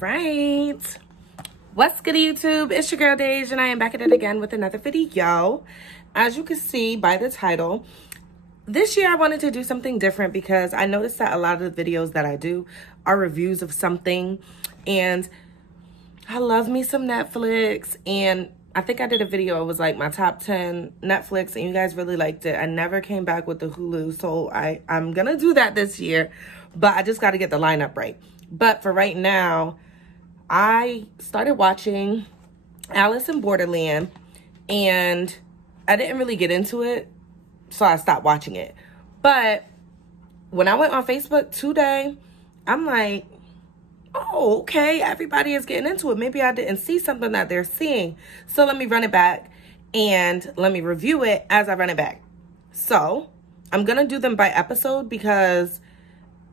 right. What's good, YouTube? It's your girl Dej, and I am back at it again with another video. As you can see by the title, this year I wanted to do something different because I noticed that a lot of the videos that I do are reviews of something, and I love me some Netflix, and I think I did a video. It was like my top 10 Netflix, and you guys really liked it. I never came back with the Hulu, so I'm gonna do that this year, but I just got to get the lineup right. But for right now, I started watching Alice in Borderland, and I didn't really get into it, so I stopped watching it. But when I went on Facebook today, I'm like, oh, okay, everybody is getting into it. Maybe I didn't see something that they're seeing. So let me run it back and let me review it as I run it back. So I'm going to do them by episode because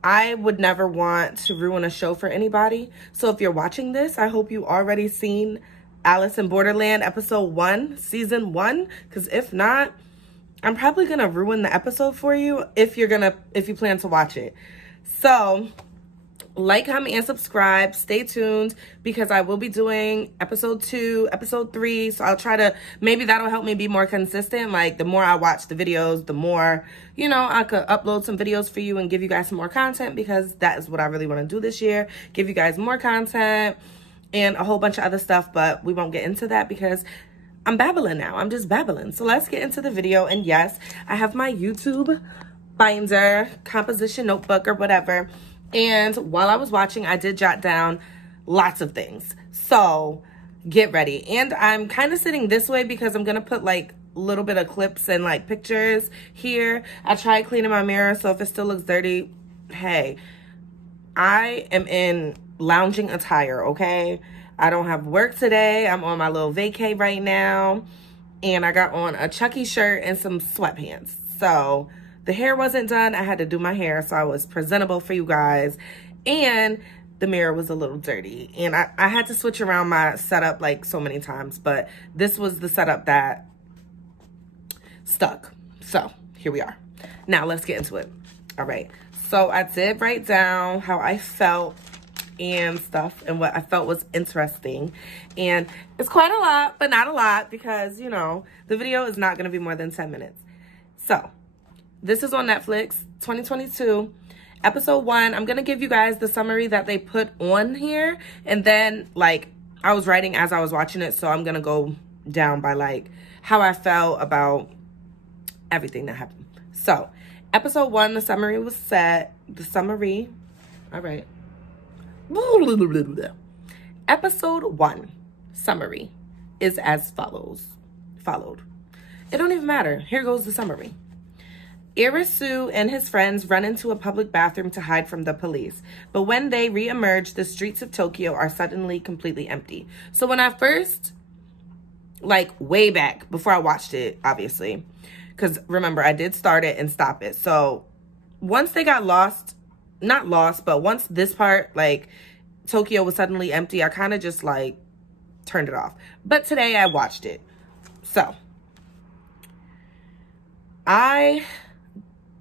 I would never want to ruin a show for anybody. So if you're watching this, I hope you already seen Alice in Borderland episode 1, season 1. Because if not, I'm probably going to ruin the episode for you if you plan to watch it. So like, comment, and subscribe. Stay tuned because I will be doing episode 2, episode 3. So I'll try to, maybe that'll help me be more consistent. Like, the more I watch the videos, the more, you know, I could upload some videos for you and give you guys some more content, because that is what I really want to do this year. Give you guys more content and a whole bunch of other stuff, but we won't get into that because I'm babbling now. I'm just babbling. So let's get into the video. And yes, I have my YouTube binder, composition notebook, or whatever. And while I was watching, I did jot down lots of things. So get ready. And I'm kind of sitting this way because I'm going to put like a little bit of clips and like pictures here. I tried cleaning my mirror, so if it still looks dirty, hey, I am in lounging attire, okay? I don't have work today. I'm on my little vacay right now. And I got on a Chucky shirt and some sweatpants. So the hair wasn't done. I had to do my hair so I was presentable for you guys. And the mirror was a little dirty. And I had to switch around my setup like so many times. But this was the setup that stuck. So here we are. Now let's get into it. All right. So I did write down how I felt and stuff and what I felt was interesting. And it's quite a lot, but not a lot because, you know, the video is not going to be more than 10 minutes. So this is on Netflix, 2022, episode 1. I'm going to give you guys the summary that they put on here. And then, like, I was writing as I was watching it, so I'm going to go down by, like, how I felt about everything that happened. So, episode 1, the summary was set. The summary, all right. Episode 1, summary, is as followed. It don't even matter. Here goes the summary. Irisu and his friends run into a public bathroom to hide from the police. But when they re-emerge, the streets of Tokyo are suddenly completely empty. So when I first, like way back, before I watched it, obviously, because remember, I did start it and stop it. So once they got lost, not lost, but once this part, like Tokyo was suddenly empty, I kind of just like turned it off. But today I watched it. So I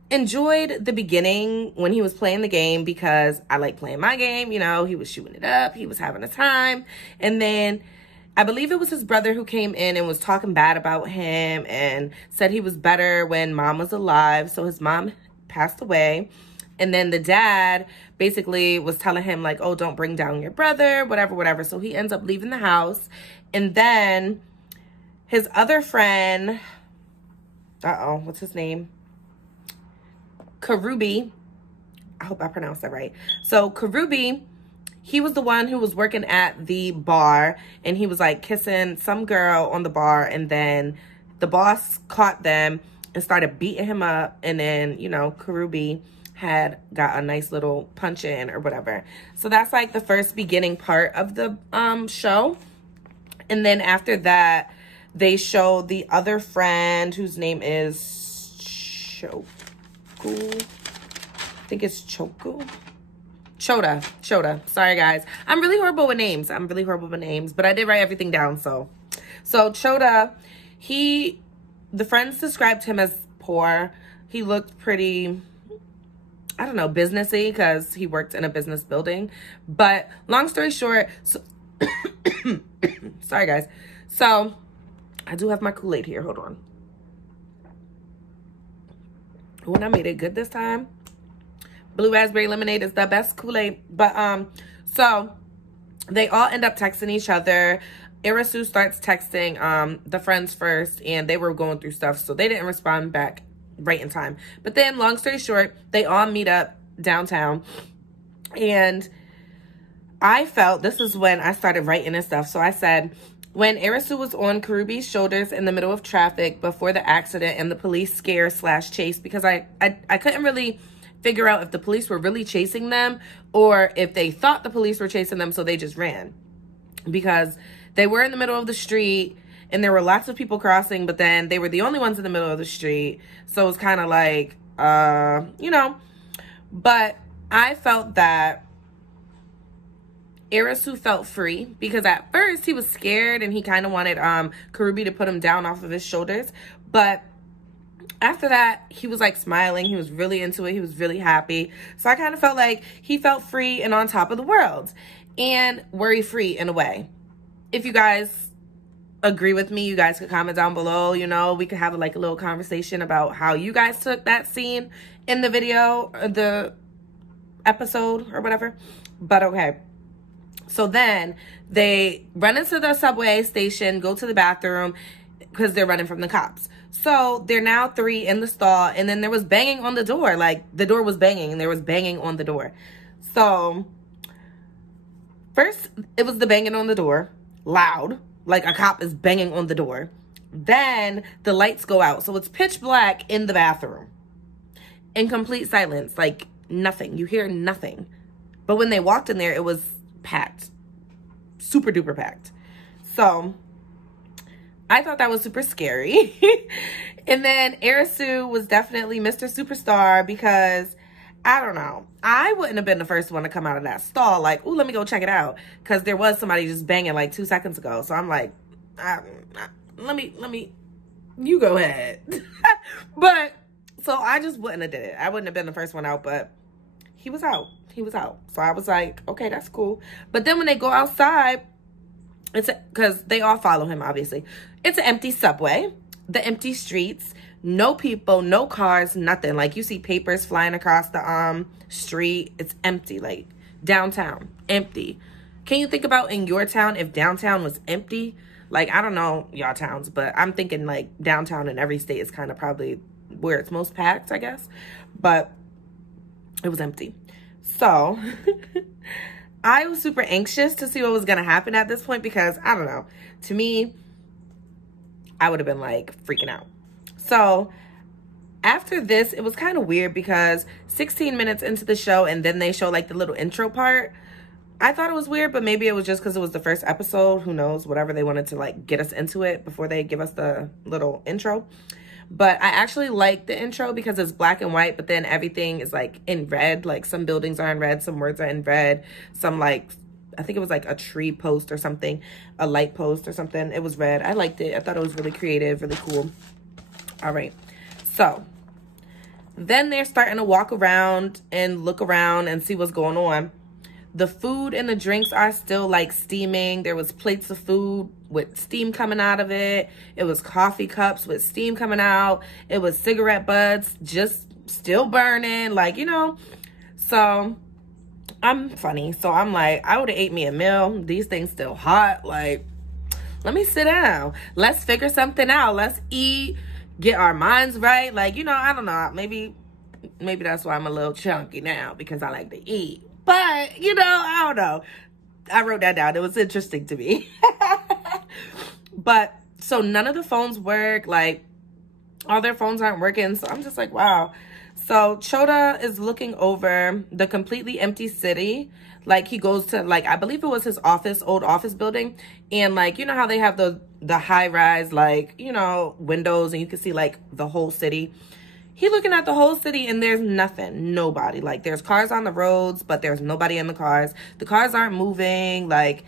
enjoyed the beginning when he was playing the game because I like playing my game. You know, he was shooting it up. He was having a time. And then I believe it was his brother who came in and was talking bad about him and said he was better when mom was alive. So his mom passed away. And then the dad basically was telling him like, oh, don't bring down your brother, whatever, whatever. So he ends up leaving the house. And then his other friend, what's his name? Karubi, I hope I pronounced that right. So Karubi, he was the one who was working at the bar, and he was like kissing some girl on the bar, and then the boss caught them and started beating him up, and then, you know, Karubi had got a nice little punch in or whatever. So that's like the first beginning part of the show. And then after that, they show the other friend whose name is Choku. I think it's Choku. Chota. Sorry, guys. I'm really horrible with names. But I did write everything down, so Chota, the friends described him as poor. He looked pretty I don't know, businessy, because he worked in a business building. But long story short, so sorry guys. So I do have my Kool-Aid here. Hold on. When I made it good this time. Blue raspberry lemonade is the best Kool-Aid. But so they all end up texting each other. Irisu starts texting the friends first, and they were going through stuff, so they didn't respond back right in time. But then, long story short, they all meet up downtown, and I felt, this is when I started writing and stuff, so I said, when Irisu was on Karubi's shoulders in the middle of traffic before the accident and the police scare / chase, because I couldn't really figure out if the police were really chasing them or if they thought the police were chasing them, so they just ran. Because they were in the middle of the street and there were lots of people crossing, but then they were the only ones in the middle of the street. So it was kind of like, you know, but I felt that Irisu felt free because at first he was scared and he kind of wanted Karubi to put him down off of his shoulders. But after that, he was like smiling. He was really into it. He was really happy. So I kind of felt like he felt free and on top of the world and worry-free in a way. If you guys agree with me, you guys could comment down below. You know, we could have like a little conversation about how you guys took that scene in the video, or the episode or whatever. But okay. So then they run into the subway station, go to the bathroom because they're running from the cops. So they're now 3 in the stall, and then there was banging on the door. Like, the door was banging, and there was banging on the door. So first, it was the banging on the door, loud, like a cop is banging on the door. Then the lights go out, so it's pitch black in the bathroom. In complete silence, like nothing. You hear nothing. But when they walked in there, it was packed. Super duper packed. So I thought that was super scary. And then Irisu was definitely Mr. Superstar because, I don't know, I wouldn't have been the first one to come out of that stall like, ooh, let me go check it out. Because there was somebody just banging like 2 seconds ago. So I'm like, let me, you go ahead. But, so I just wouldn't have did it. I wouldn't have been the first one out, but he was out. He was out. So I was like, okay, that's cool. But then when they go outside, because they all follow him, obviously. It's an empty subway, the empty streets, no people, no cars, nothing. Like, you see papers flying across the street. It's empty, like downtown, empty. Can you think about in your town if downtown was empty? Like, I don't know y'all towns, but I'm thinking like downtown in every state is kind of probably where it's most packed, I guess. But it was empty. So I was super anxious to see what was going to happen at this point because, I don't know, to me, I would have been like freaking out. So after this, it was kind of weird because 16 minutes into the show and then they show like the little intro part. I thought it was weird, but maybe it was just because it was the first episode. Who knows? Whatever, they wanted to like get us into it before they give us the little intro. But I actually like the intro because it's black and white, but then everything is like in red. Like some buildings are in red, some words are in red, some like, I think it was like a tree post or something, a light post or something. It was red. I liked it. I thought it was really creative, really cool. All right. So then they're starting to walk around and look around and see what's going on. The food and the drinks are still like steaming. There was plates of food with steam coming out of it. It was coffee cups with steam coming out. It was cigarette butts just still burning, like, you know. So I'm funny. So I'm like, I would have ate me a meal. These things still hot. Like, let me sit down. Let's figure something out. Let's eat, get our minds right. Like, you know, I don't know. Maybe that's why I'm a little chunky now, because I like to eat. But, you know, I don't know. I wrote that down. It was interesting to me. But, so none of the phones work. Like, all their phones aren't working. So I'm just like, wow. So Chota is looking over the completely empty city. Like, he goes to, like, I believe it was his office, old office building. And, like, you know how they have the high-rise, like, you know, windows. And you can see, like, the whole city. He looking at the whole city and there's nothing, nobody. Like, there's cars on the roads, but there's nobody in the cars. The cars aren't moving, like,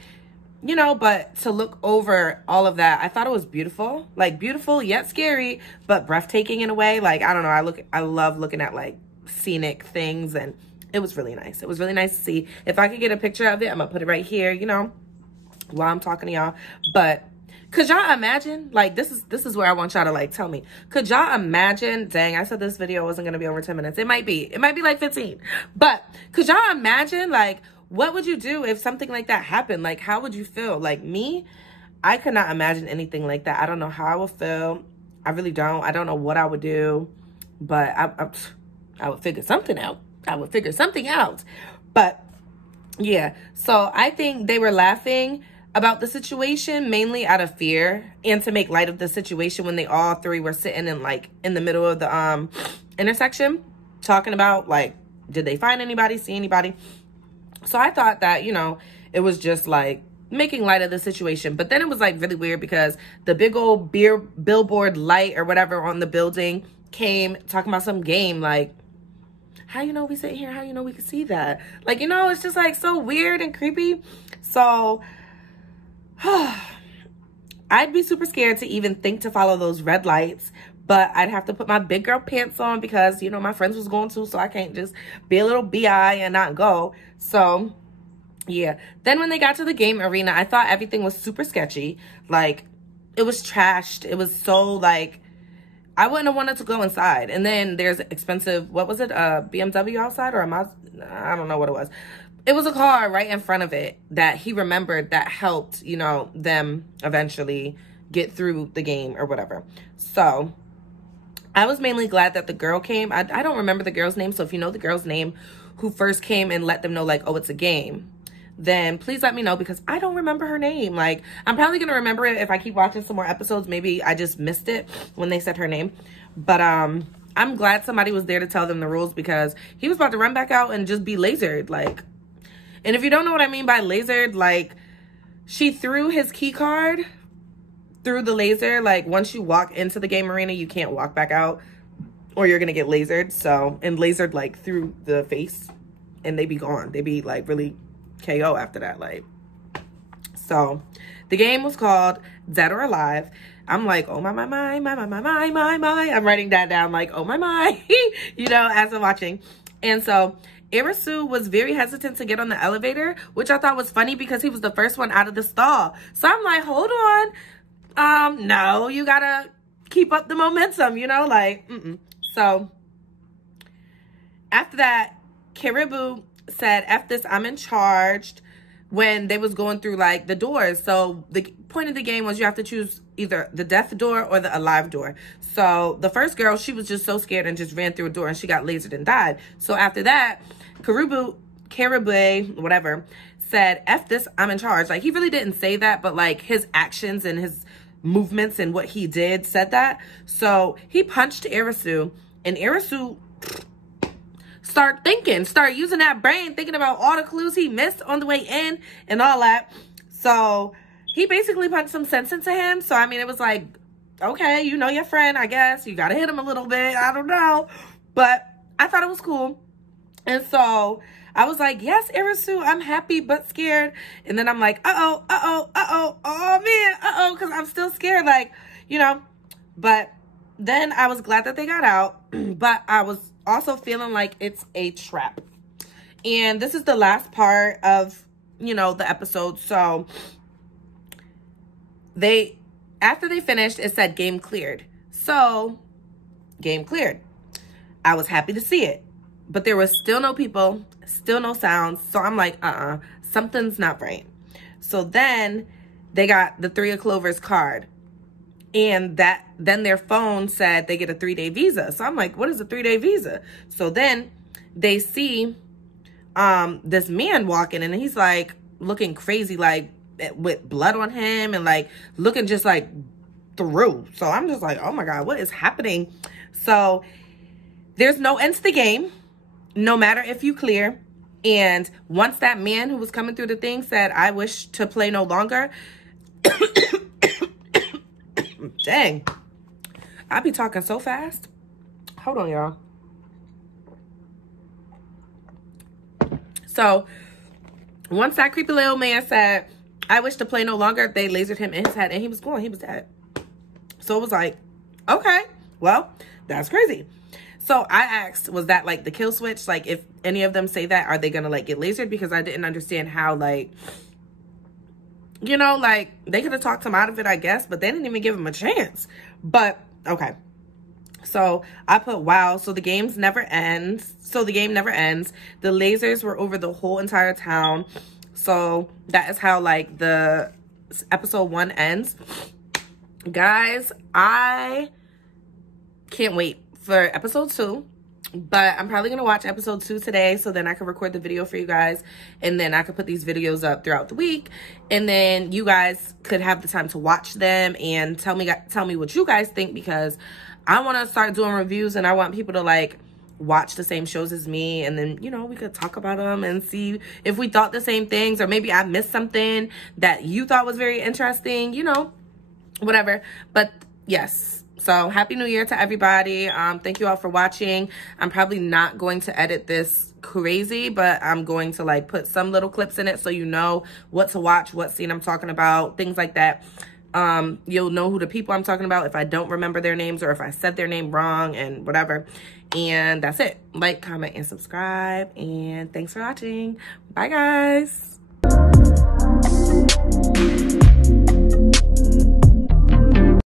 you know, but to look over all of that, I thought it was beautiful. Like, beautiful yet scary, but breathtaking in a way. Like, I don't know, I love looking at, like, scenic things, and it was really nice. It was really nice to see. If I could get a picture of it, I'm gonna put it right here, you know, while I'm talking to y'all. But could y'all imagine, like, this is where I want y'all to, like, tell me, could y'all imagine, dang, I said this video wasn't gonna be over 10 minutes. It might be like 15, but could y'all imagine, like, what would you do if something like that happened? Like, how would you feel? Like, me, I could not imagine anything like that. I don't know how I would feel. I really don't. I don't know what I would do, but I would figure something out. I would figure something out. But yeah, so I think they were laughing about the situation mainly out of fear and to make light of the situation when they all three were sitting in, like, in the middle of the intersection talking about, like, did they find anybody, see anybody? So I thought that, you know, it was just like making light of the situation. But then it was like really weird because the big old billboard light or whatever on the building came talking about some game. Like, how you know we sit here? How you know we can see that? Like, you know, it's just like so weird and creepy. So I'd be super scared to even think to follow those red lights. But I'd have to put my big girl pants on because, you know, my friends was going to, so I can't just be a little bi and not go. So, yeah. Then when they got to the game arena, I thought everything was super sketchy. Like, it was trashed. It was so, like, I wouldn't have wanted to go inside. And then there's expensive, what was it, a BMW outside or a Mazda? I don't know what it was. It was a car right in front of it that he remembered that helped, you know, them eventually get through the game or whatever. So I was mainly glad that the girl came. I don't remember the girl's name. So if you know the girl's name who first came and let them know, like, oh, it's a game, then please let me know because I don't remember her name. Like, I'm probably going to remember it if I keep watching some more episodes. Maybe I just missed it when they said her name. But I'm glad somebody was there to tell them the rules because he was about to run back out and just be lasered. Like, and if you don't know what I mean by lasered, like, she threw his key card through the laser. Like, once you walk into the game arena, you can't walk back out or you're gonna get lasered. So, and lasered, like, through the face, and they be gone. They be, like, really KO after that. Like, so the game was called Dead or Alive. I'm like, oh my I'm writing that down, like, oh my you know, as I'm watching. And so Irisu was very hesitant to get on the elevator, which I thought was funny because he was the first one out of the stall. So I'm like, hold on. No, you gotta keep up the momentum, you know, like, So after that, Caribou said, F this, I'm in charge, when they was going through, like, the doors. So the point of the game was you have to choose either the death door or the alive door. So the first girl, she was just so scared and just ran through a door and she got lasered and died. So after that, Caribou, whatever, said, F this, I'm in charge. Like, he really didn't say that, but, like, his actions and his movements and what he did said that. So he punched Irisu, and Irisu start using that brain, thinking about all the clues he missed on the way in and all that. So he basically punched some sense into him. So, I mean, it was like, okay, you know your friend, I guess. You got to hit him a little bit. I don't know. But I thought it was cool. And so I was like, yes, Irisu, I'm happy but scared. And then I'm like, oh man, because I'm still scared, like, you know. But then I was glad that they got out, but I was also feeling like it's a trap. And this is the last part of, you know, the episode. So after they finished, it said game cleared. So game cleared. I was happy to see it, but there was still no people, still no sounds. So I'm like, something's not right. So then they got the 3 of Clover's card. And then their phone said they get a 3-day visa. So I'm like, what is a 3-day visa? So then they see this man walking, and he's like looking crazy, like with blood on him and like looking just like through. So I'm just like, oh my God, what is happening? So there's no end to the game, no matter if you clear. And once that man who was coming through the thing said, I wish to play no longer. Dang, I be talking so fast. Hold on, y'all. So once that creepy little man said, I wish to play no longer, they lasered him in his head and he was gone. He was dead. So it was like, okay, well, that's crazy. So I asked, was that like the kill switch? Like if any of them say that, are they gonna like get lasered? Because I didn't understand how, like, you know, like they could have talked him out of it, I guess, but they didn't even give him a chance. But okay. So I put, wow, so the game never ends. The lasers were over the whole entire town. So that is how like the episode 1 ends. Guys, I can't wait for episode 2. But I'm probably going to watch episode 2 today, so then I can record the video for you guys. And then I could put these videos up throughout the week. And then you guys could have the time to watch them and tell me what you guys think, because I want to start doing reviews and I want people to like watch the same shows as me. And then, you know, we could talk about them and see if we thought the same things, or maybe I missed something that you thought was very interesting, you know, whatever. But yes. So happy new year to everybody. Thank you all for watching. I'm probably not going to edit this crazy, but I'm going to like put some little clips in it so you know what to watch, what scene I'm talking about, things like that. You'll know who the people I'm talking about if I don't remember their names or if I said their name wrong and whatever. And that's it. Like, comment, and subscribe. And thanks for watching. Bye, guys.